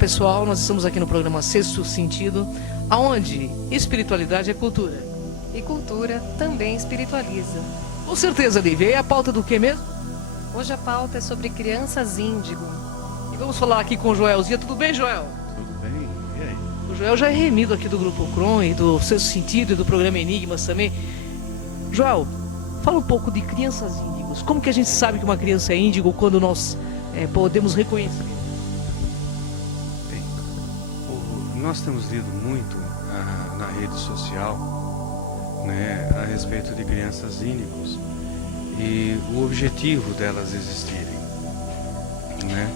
pessoal, nós estamos aqui no programa Sexto Sentido, aonde espiritualidade é cultura. E cultura também espiritualiza. Com certeza, Lívia. E a pauta do que mesmo? Hoje a pauta é sobre crianças índigo. E vamos falar aqui com o Joelzinho. Tudo bem, Joel? Tudo bem, e aí? O Joel já é remido aqui do Grupo Cron e do Sexto Sentido e do programa Enigmas também. Joel, fala um pouco de crianças índigos. Como que a gente sabe que uma criança é índigo quando nós podemos reconhecer? Bem, nós temos lido muito na rede social, né, a respeito de crianças índigos e o objetivo delas existirem, né?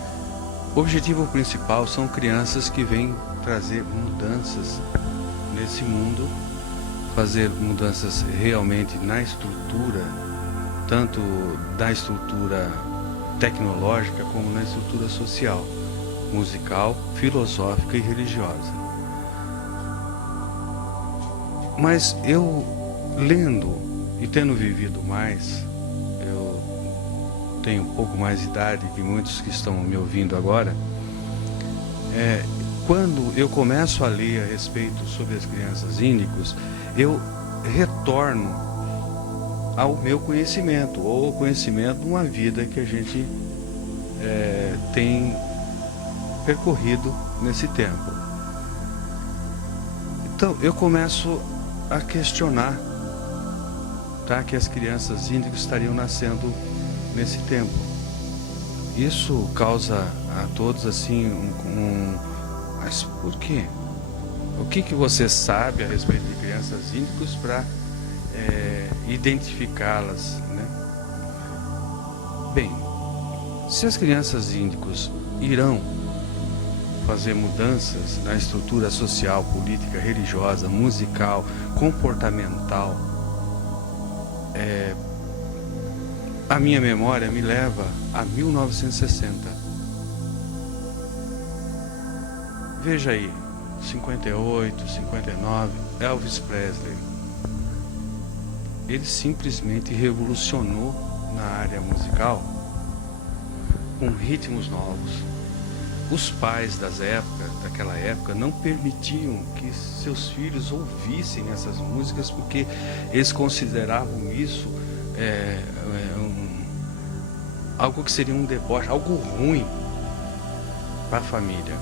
O objetivo principal são crianças que vêm trazer mudanças nesse mundo, fazer mudanças realmente na estrutura, tanto da estrutura tecnológica como na estrutura social, musical, filosófica e religiosa. Mas eu, lendo e tendo vivido mais, eu tenho um pouco mais de idade que muitos que estão me ouvindo agora, quando eu começo a ler a respeito sobre as crianças índigos, eu retorno ao meu conhecimento, ou ao conhecimento de uma vida que a gente tem percorrido nesse tempo. Então eu começo a questionar, tá, que as crianças índigas estariam nascendo nesse tempo. Isso causa a todos assim mas por quê? O que você sabe a respeito de crianças índigas para identificá-las, né? Bem, se as crianças índigos irão fazer mudanças na estrutura social, política, religiosa, musical, comportamental, a minha memória me leva a 1960. Veja aí, 58, 59, Elvis Presley. Ele simplesmente revolucionou na área musical com ritmos novos. Os pais daquela época não permitiam que seus filhos ouvissem essas músicas porque eles consideravam isso algo que seria um deboche, algo ruim para a família.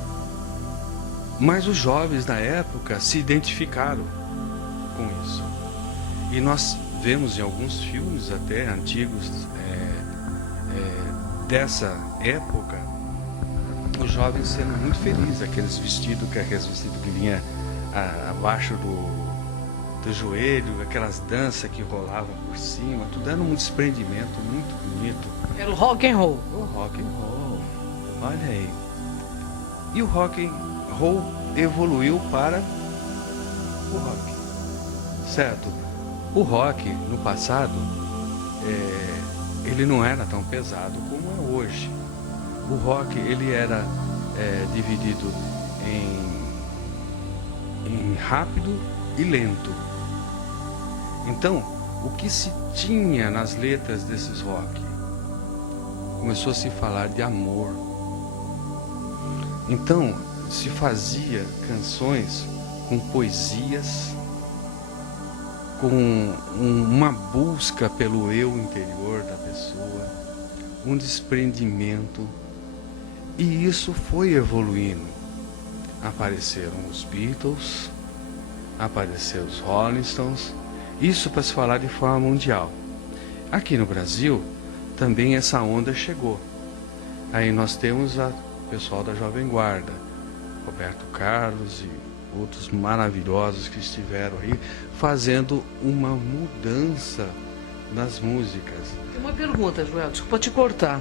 Mas os jovens na época se identificaram com isso. E nós vemos em alguns filmes até antigos dessa época, os jovens sendo muito felizes, aqueles vestidos que vinha abaixo do joelho, aquelas danças que rolavam por cima, tudo era um desprendimento muito bonito. Era o rock and roll. O rock and roll, olha aí. E o rock and roll evoluiu para o rock, certo? O rock no passado ele não era tão pesado como é hoje. O rock ele era dividido em rápido e lento. Então, o que se tinha nas letras desses rock? Começou a se falar de amor. Então, se fazia canções com poesias, com uma busca pelo eu interior da pessoa, um desprendimento. E isso foi evoluindo. Apareceram os Beatles, apareceram os Rolling Stones, isso para se falar de forma mundial. Aqui no Brasil, também essa onda chegou. Aí nós temos o pessoal da Jovem Guarda, Roberto Carlos e outros maravilhosos que estiveram aí, fazendo uma mudança nas músicas. Tem uma pergunta, Joel, desculpa te cortar.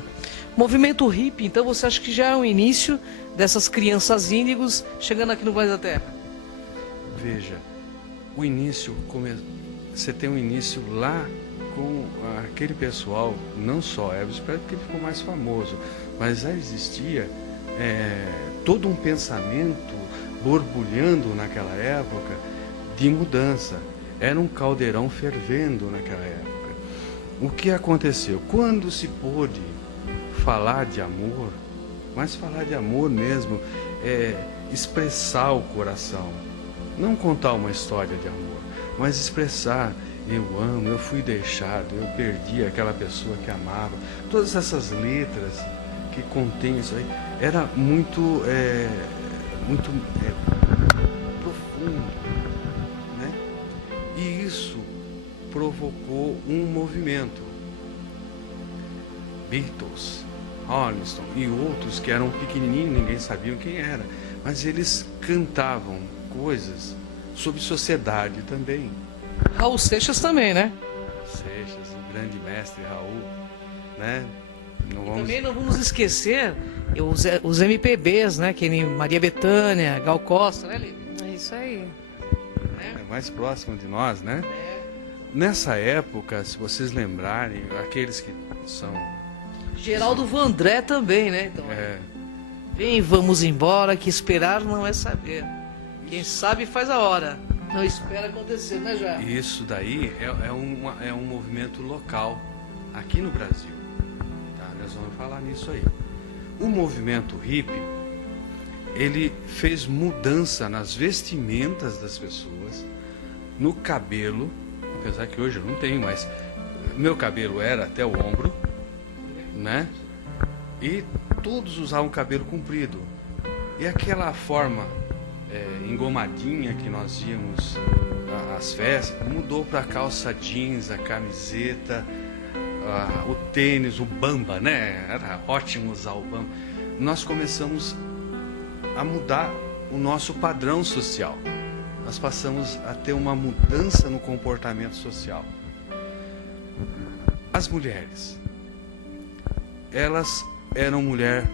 Movimento hippie, então você acha que já é o início dessas crianças índigos chegando aqui no Planeta Terra? Veja, o início, você tem um início lá com aquele pessoal, não só Elvis Presley, porque ele ficou mais famoso, mas já existia todo um pensamento borbulhando naquela época de mudança. Era um caldeirão fervendo naquela época. O que aconteceu? Quando se pôde falar de amor, mas falar de amor mesmo, expressar o coração. Não contar uma história de amor, mas expressar: eu amo, eu fui deixado, eu perdi aquela pessoa que amava. Todas essas letras que contêm isso aí, era muito profundo, né? E isso provocou um movimento. Beatles, Rolling Stone e outros que eram pequenininhos, ninguém sabia quem era, mas eles cantavam coisas sobre sociedade também. Raul Seixas também, né? Seixas, o grande mestre Raul, né? Também não vamos esquecer os MPBs, né? Que nem Maria Bethânia, Gal Costa, né, Lívia? É isso aí. É mais próximo de nós, né? Nessa época, se vocês lembrarem, aqueles que são... Geraldo Vandré também, né? Então, vem, vamos embora, que esperar não é saber. Quem sabe faz a hora. Não espera acontecer, né, Joel? Isso daí é um movimento local aqui no Brasil. Tá? Nós vamos falar nisso aí. O movimento hippie, ele fez mudança nas vestimentas das pessoas, no cabelo, apesar que hoje eu não tenho, mas meu cabelo era até o ombro, né? E todos usavam cabelo comprido. E aquela forma engomadinha que nós íamos às festas mudou para calça jeans, a camiseta, o tênis, o bamba, né? Era ótimo usar o bamba. Nós começamos a mudar o nosso padrão social. Nós passamos a ter uma mudança no comportamento social. As mulheres, elas eram mulher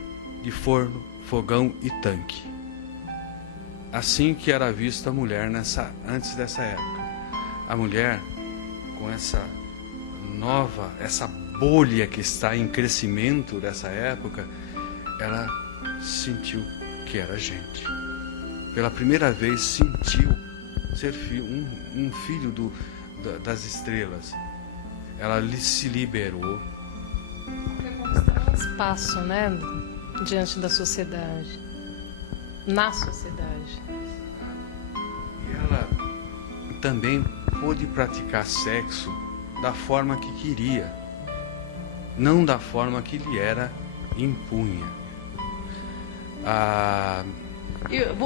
de forno, fogão e tanque. Assim que era vista a mulher antes dessa época. A mulher, com essa bolha que está em crescimento dessa época, ela sentiu que era gente. Pela primeira vez sentiu ser um filho das estrelas. Ela se liberou. Conquistar um espaço, né, diante da sociedade, na sociedade. E ela também pôde praticar sexo da forma que queria, não da forma que lhe era impunha.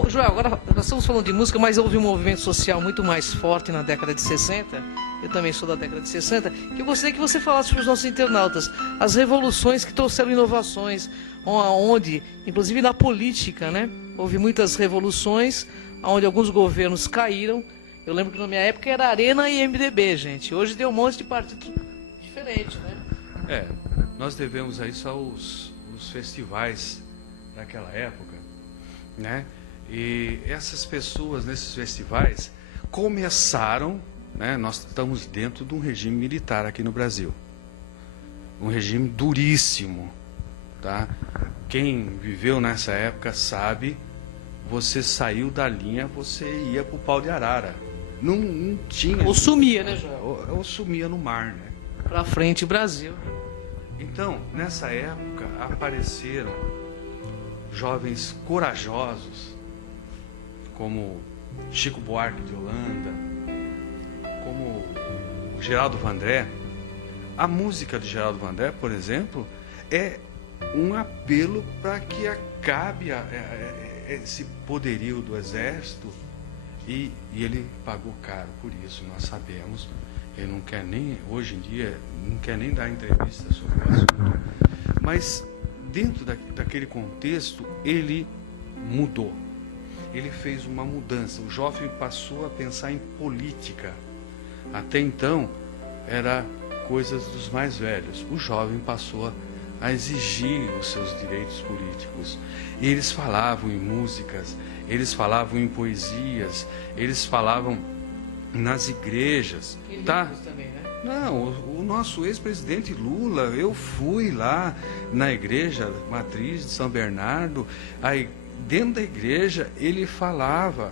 Joel, agora nós estamos falando de música, mas houve um movimento social muito mais forte na década de 60. Eu também sou da década de 60. Que eu gostaria que você falasse para os nossos internautas as revoluções que trouxeram inovações, onde, inclusive na política, né? Houve muitas revoluções, onde alguns governos caíram. Eu lembro que na minha época era Arena e MDB, gente. Hoje tem um monte de partido diferente, né? Nós devemos a isso aos festivais daquela época, né? E essas pessoas nesses festivais começaram, né? Nós estamos dentro de um regime militar aqui no Brasil, um regime duríssimo, tá? Quem viveu nessa época sabe, você saiu da linha, você ia pro pau de arara, não tinha... Ou sumia, né, Joel? Ou sumia no mar, né? Pra frente, Brasil. Então, nessa época, apareceram jovens corajosos, como Chico Buarque de Holanda, como o Geraldo Vandré. A música de Geraldo Vandré, por exemplo, é um apelo para que acabe esse poderio do exército, e ele pagou caro por isso, nós sabemos. Ele não quer nem, hoje em dia, não quer nem dar entrevista sobre o assunto. Mas, dentro daquele contexto, ele mudou. Ele fez uma mudança. O jovem passou a pensar em política. Até então, era coisas dos mais velhos. O jovem passou a exigir os seus direitos políticos. E eles falavam em músicas, eles falavam em poesias, eles falavam nas igrejas, tá? Também, né? Não, o nosso ex-presidente Lula, eu fui lá na igreja matriz de São Bernardo, aí dentro da igreja ele falava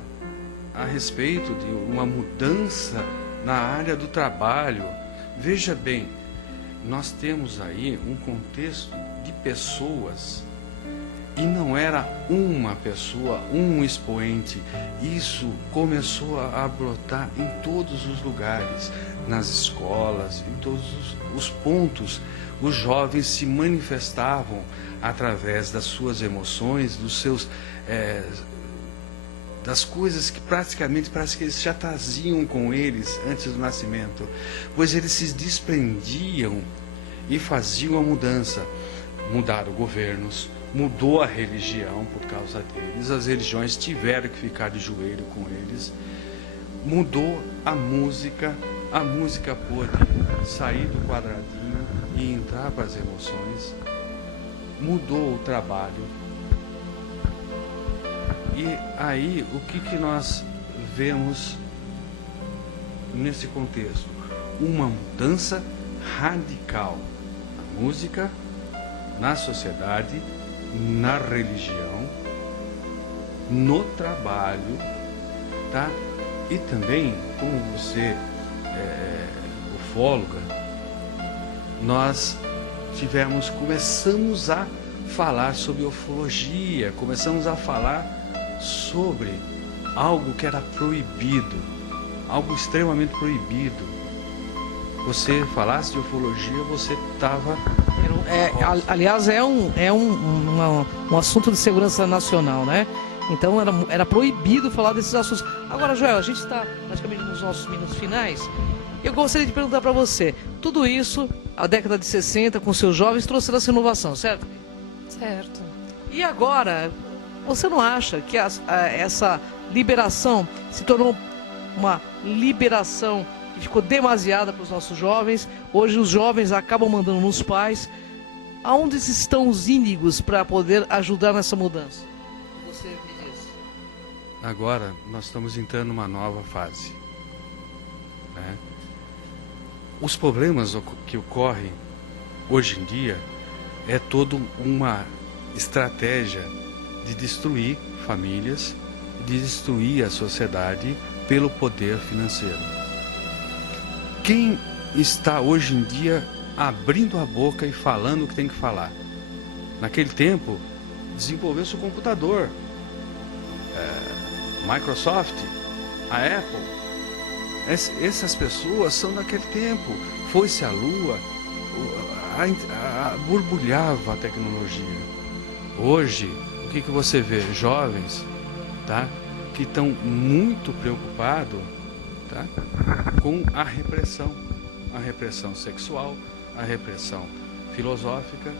a respeito de uma mudança na área do trabalho. Veja bem, nós temos aí um contexto de pessoas E não era uma pessoa, um expoente. Isso começou a brotar em todos os lugares, nas escolas, em todos os pontos. Os jovens se manifestavam através das suas emoções, dos seus, das coisas que praticamente parece que eles já traziam com eles antes do nascimento, pois eles se desprendiam e faziam a mudança. Mudaram governos, mudou a religião por causa deles, as religiões tiveram que ficar de joelho com eles, mudou a música pôde sair do quadradinho e entrar para as emoções, mudou o trabalho. E aí, o que nós vemos nesse contexto? Uma mudança radical na música, na sociedade, na religião, no trabalho, tá? E também, como você é ufóloga, nós começamos a falar sobre ufologia, começamos a falar sobre algo que era proibido, algo extremamente proibido. Você falasse de ufologia, você estava... aliás, é um assunto de segurança nacional, né? Então era proibido falar desses assuntos. Agora, Joel, a gente está praticamente nos nossos minutos finais. Eu gostaria de perguntar para você, tudo isso, a década de 60, com seus jovens, trouxe essa inovação, certo? Certo. E agora, você não acha que essa liberação se tornou uma liberação que ficou demasiada para os nossos jovens? Hoje os jovens acabam mandando nos pais. Aonde estão os índigos para poder ajudar nessa mudança? Você me diz. Agora nós estamos entrando numa nova fase, né? Os problemas que ocorrem hoje em dia é toda uma estratégia de destruir famílias, de destruir a sociedade pelo poder financeiro. Quem está hoje em dia abrindo a boca e falando o que tem que falar? Naquele tempo, desenvolveu-se o computador, Microsoft, a Apple. Essas pessoas são daquele tempo. Foi-se à Lua, borbulhava a tecnologia. Hoje, o que você vê? Jovens, tá? Que estão muito preocupados, tá? Com a repressão sexual, a repressão filosófica,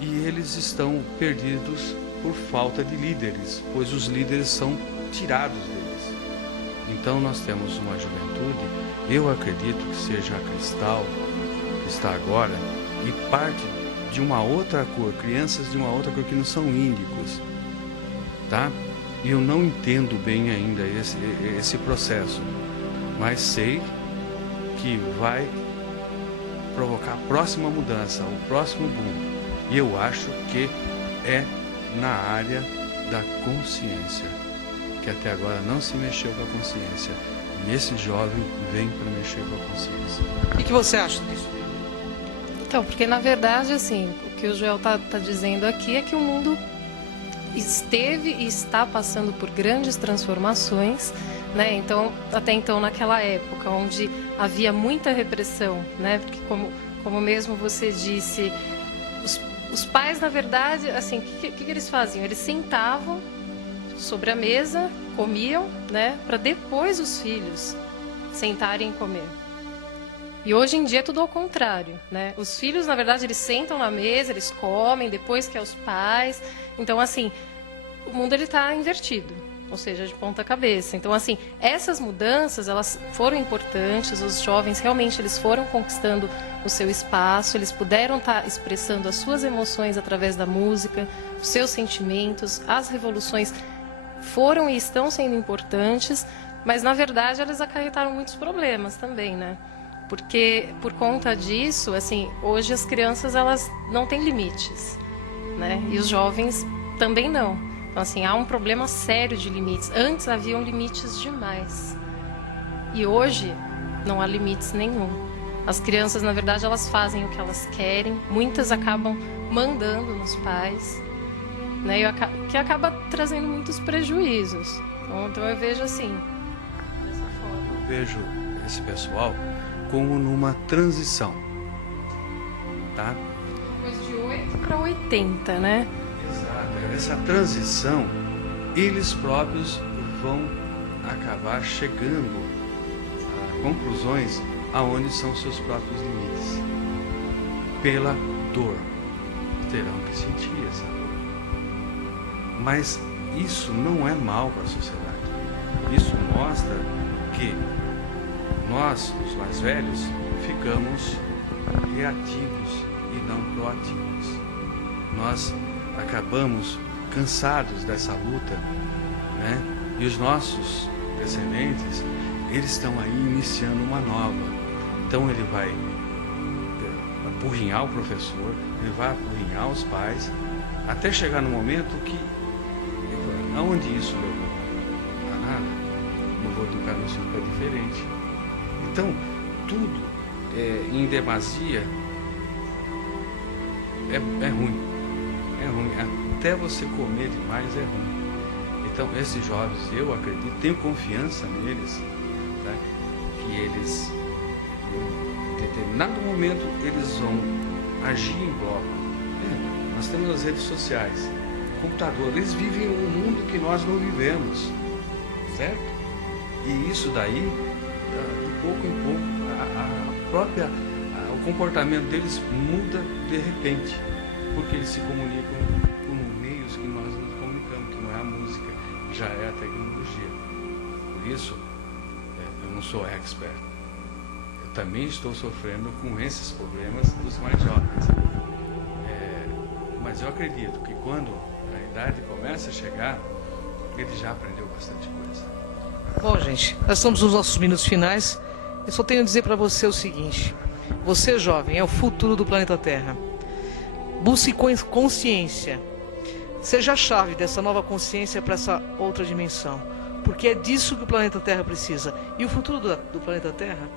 e eles estão perdidos por falta de líderes, pois os líderes são tirados deles. Então nós temos uma juventude, eu acredito que seja a Cristal, que está agora, e parte de uma outra cor, crianças de uma outra cor que não são índicos, tá? E eu não entendo bem ainda esse processo, mas sei que vai provocar a próxima mudança, o próximo boom. E eu acho que é na área da consciência, que até agora não se mexeu com a consciência. E esse jovem vem para mexer com a consciência. O que você acha disso? Então, porque na verdade, assim, o que o Joel tá dizendo aqui é que o mundo esteve e está passando por grandes transformações, né? Então, até então, naquela época onde havia muita repressão, né? Porque como mesmo você disse, os pais, na verdade, assim, o que eles faziam? Eles sentavam sobre a mesa, comiam, né? Para depois os filhos sentarem e comer. E hoje em dia é tudo ao contrário, né? Os filhos, na verdade, eles sentam na mesa, eles comem, depois que é os pais. Então, assim, o mundo ele está invertido, ou seja, de ponta cabeça. Então, assim, essas mudanças, elas foram importantes, os jovens realmente eles foram conquistando o seu espaço, eles puderam estar expressando as suas emoções através da música, os seus sentimentos, as revoluções foram e estão sendo importantes, mas, na verdade, elas acarretaram muitos problemas também, né? Porque, por conta disso, assim, hoje as crianças, elas não têm limites, né? E os jovens também não. Então, assim, há um problema sério de limites. Antes haviam limites demais. E hoje não há limites nenhum. As crianças, na verdade, elas fazem o que elas querem. Muitas acabam mandando nos pais. né? Que acaba trazendo muitos prejuízos. Então eu vejo assim, dessa forma. Eu vejo esse pessoal como numa transição, tá? Depois de 8 para 80, né? Exato. Essa transição, eles próprios vão acabar chegando a conclusões aonde são seus próprios limites. Pela dor. Terão que sentir essa dor. Mas isso não é mal para a sociedade. Isso mostra que nós, os mais velhos, ficamos reativos e não proativos. Nós acabamos cansados dessa luta, né? E os nossos descendentes, eles estão aí iniciando uma nova. Então ele vai apurrinhar o professor, ele vai apurrinhar os pais, até chegar no momento que, aonde isso levou? A nada. Não vou educar meu filho para diferente. Então, tudo em demasia é ruim. É ruim. Até você comer demais é ruim. Então, esses jovens, eu acredito, tenho confiança neles, tá? Que eles, em determinado momento, eles vão agir em bloco. Nós temos as redes sociais, o computador, eles vivem um mundo que nós não vivemos, certo? E isso daí, de pouco em pouco, o comportamento deles muda de repente, porque eles se comunicam com meios que nós nos comunicamos, que não é a música, já é a tecnologia. Por isso, eu não sou expert. Eu também estou sofrendo com esses problemas dos mais jovens. Mas eu acredito que quando a idade começa a chegar, ele já aprendeu bastante coisa. Bom, gente, nós estamos nos nossos minutos finais. Eu só tenho a dizer para você o seguinte: você, jovem, é o futuro do planeta Terra. Busque consciência. Seja a chave dessa nova consciência para essa outra dimensão. Porque é disso que o planeta Terra precisa. E o futuro do planeta Terra,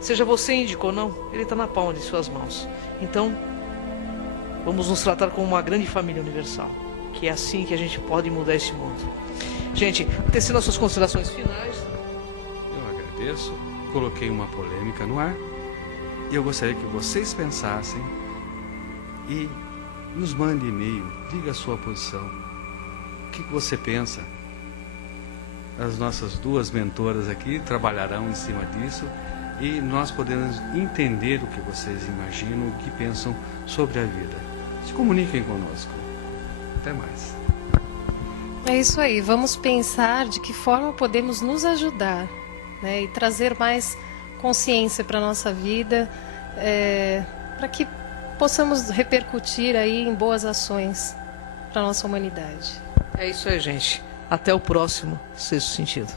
seja você índico ou não, ele está na palma de suas mãos. Então, vamos nos tratar como uma grande família universal. Que é assim que a gente pode mudar esse mundo. Gente, tecendo as suas considerações finais. Eu agradeço. Coloquei uma polêmica no ar. E eu gostaria que vocês pensassem e nos mande e-mail, diga a sua posição. O que você pensa? As nossas duas mentoras aqui trabalharão em cima disso e nós podemos entender o que vocês imaginam, o que pensam sobre a vida. Se comuniquem conosco. Até mais. É isso aí, vamos pensar de que forma podemos nos ajudar, né, e trazer mais consciência para a nossa vida, para que possamos repercutir aí em boas ações para a nossa humanidade. É isso aí, gente. Até o próximo Sexto Sentido.